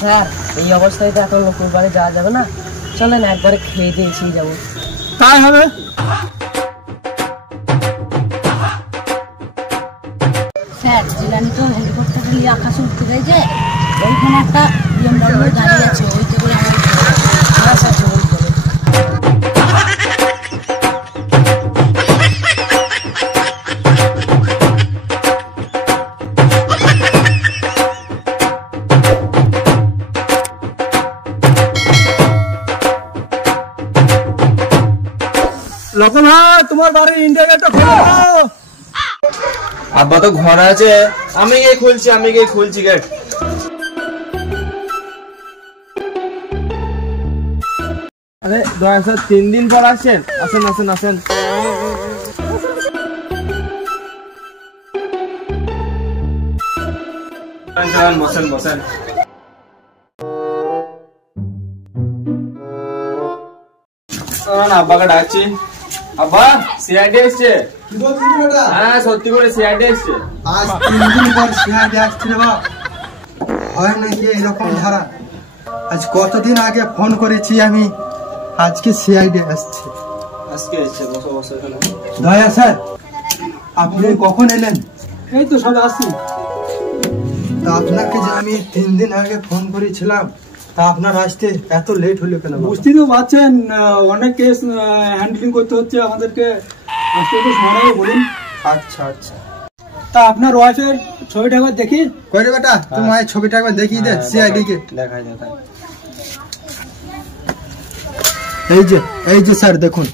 Sir এই অবস্থায় তো এখন লোকের বাড়ি যাওয়া যাবে না, চলেন একবারে খেয়ে দিয়ে এসেই যাবো। তাই হবে। স্যার জিলানি তো হেলিকপ্টার নিয়ে আকাশে উঠতে গেছে, ওইখানে একটা BMW গাড়ি আছে, ওইতে করে লক্ষণ ভাই তোমার বাড়ির ইন্ডিয়া গেটটা খুলে দাও। আব্বা তো ঘর আছে, আমি গিয়ে খুলছি গেট। আরে দয়া স্যার 3 দিন পর আসেন, আসেন আসেন আসেন। বসেন বসেন। আব্বাকে ডাকছি। আব্বা সিআইডি এসছে। হ্যাঁ সত্যি করে সিআইডি এসছে। আজ 3 দিন পর সিআইডি আসছে রে বাপ, হয় নাকি এরকম ধারা? আজ কতদিন আগে ফোন করেছি আমি, আজকে সিআইডি আসছে। আজকে এসছে, বসো বসো এখানে। দয়া স্যার আপনি কখন এলেন? এই তো সব আসছি। তা আপনাকে যে আমি 3 দিন আগে ফোন করেছিলাম, তা আপনার আসতে এত লেট হলো কেন? বুঝতেই তো পারছেন অনেক কেস হ্যান্ডলিং করতে হচ্ছে আমাদেরকে, আসতে একটু সময় বলুন। আচ্ছা আচ্ছা। তা আপনার ওয়াইফের ছবিটা একবার দেখি। কই রে বেটা, তোমার এই ছবিটা একবার দেখিয়ে দে সিআইডি কে। দেখাই। এই যে স্যার দেখুন।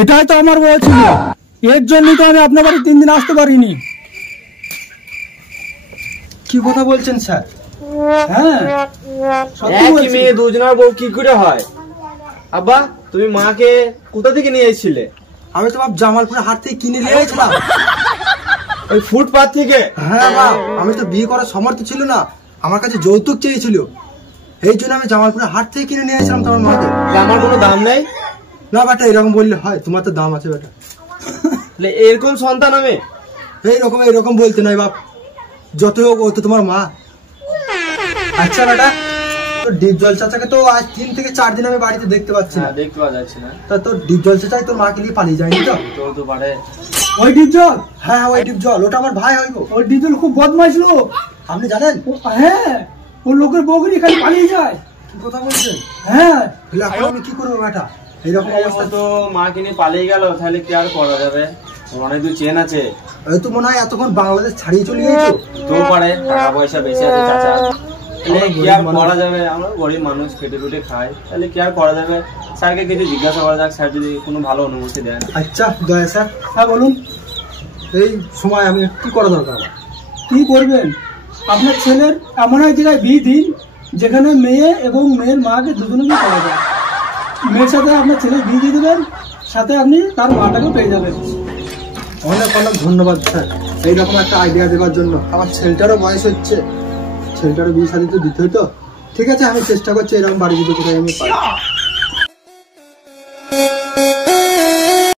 এটাই তো আমার বউ ছিল, এর জন্যই তো আমি আপনার বাড়ি 3 দিন আসতে পারিনি। কি কথা বলছেন স্যার? হ্যাঁ সত্যি একই বলছি। মেয়ে দুজনের বউ কি করে হয়? আব্বা তুমি মাকে কোথা থেকে নিয়ে এসেছিলে? আমি তো বাপ জামালপুরের হাট থেকে কিনে নিয়ে এসেছিলাম। ওই ফুটপাথ থেকে? হ্যাঁ বাপ, আমি তো বিয়ে করার সামর্থ্য ছিল না, আমার কাছে যৌতুক চেয়েছিল, এই জন্য আমি জামালপুরের হাট থেকে কিনে নিয়ে এসেছিলাম তোমার মাকে। আমার কোনো দাম নেই? না বেটা, এরকম বললে হয়? তোমার তো দাম আছে বেটা। এরকম সন্তান আমি? এইরকম বলতে নাই বাপ, যত হোক ও তো তোমার মা। আচ্ছা বেটা, তোর ডিপজল চাচাকে তো আজ 3 থেকে 4 দিন আমি বাড়িতে দেখতে পাচ্ছি না। দেখতে পাওয়া যাচ্ছে না। তা তোর ডিপজল চাচাই তোর মাকে নিয়ে পালিয়ে যায়নি তো? তো পারে। ওই ডিপজল? হ্যাঁ ওই ডিপজল, ওটা আমার ভাই হইব। ওই ডিপজল খুব বদমাইশ লোক, আপনি জানেন? হ্যাঁ ও লোকের বউকে খালি পালিয়ে যায়। কি কথা বলছেন? হ্যাঁ এখন আমি কি করবো বেটা এইরকম অবস্থা? তো মাকে নিয়ে পালিয়ে গেল, তাহলে কি আর করা যাবে? অনেক দূর চেন আছে, এই তো মনে হয় এতক্ষণ বাংলাদেশ ছাড়িয়ে চলে গেছো। তো পারে, টাকা পয়সা বেশি আছে চাচা, তাহলে কি আর করা যাবে? আমরা গরিব মানুষ, খেটে খুটে খাই, তাহলে কি আর করা যাবে? স্যারকে কিছু জিজ্ঞাসা করা যাক, স্যার যদি কোনো ভালো অনুমতি দেন। আচ্ছা দয়া স্যার। হ্যাঁ বলুন। এই সময় আমি কি করা দরকার আমার? কি করবেন? আপনার ছেলের এমন এক জায়গায় বিয়ে দিন যেখানে মেয়ে এবং মেয়ের মাকে দুজনকে পাওয়া যায়। মেয়ের সাথে আপনার ছেলের বিয়ে দিয়ে দেবেন, সাথে আপনি তার মাটাকেও পেয়ে যাবেন। অনেক অনেক ধন্যবাদ স্যার এইরকম একটা আইডিয়া দেওয়ার জন্য। আমার ছেলেটারও বয়স হচ্ছে, ছেলেটারও বিয়ে শাদী তো দিতে হতো। ঠিক আছে, আমি চেষ্টা করছি এরকম বাড়ি যদি কোথায় আমি পাই।